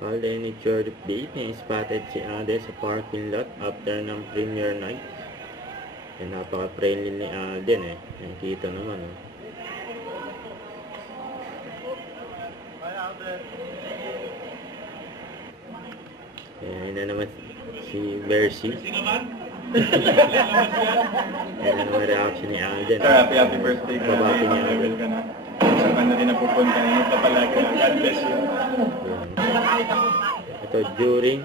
Alden ni third update na spotted si Alden sa parking lot after ng premiere night. Napaka-friendly ni Alden nakikita naman Ayan na naman si Mercy. Ayan na naman reaction ni Alden. Happy birthday ka. Babati niya Alden. Saan ka na rin napupunta? Ingat ka palagi. God bless you. Ito during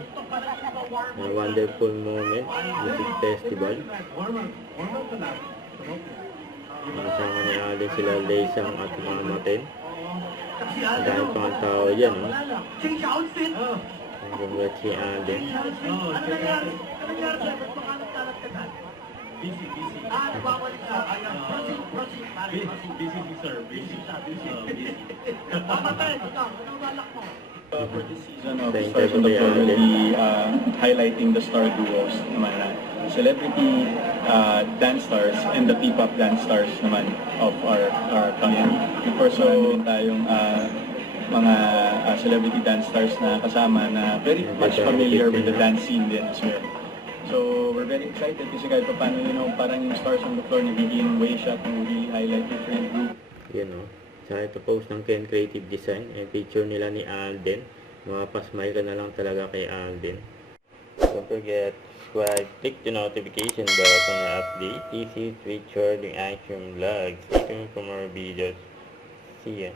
a wonderful moment music festival. Kasama ni Alden sila Leisang at Mama Ten. Ang dami pang tao dyan Congrats si Alden. For this season of Stars on the Floor, we'll be highlighting the star duos naman celebrity dance stars and the P-pop dance stars naman of our company. Of course, so tayong mga celebrity dance stars na kasama na very much familiar with the dance scene din as well. So we're very excited kasi kahit pa paano, parang yung Stars on the Floor nagiging way siya to really highlight different group. Sa ito post ng Ken Creative Design, picture nila ni Alden. Mapasmile ka na lang talaga kay Alden. Don't forget, subscribe, click the notification bell para update. This is Richard, the Action Vlog. Stay tuned for more videos. See ya.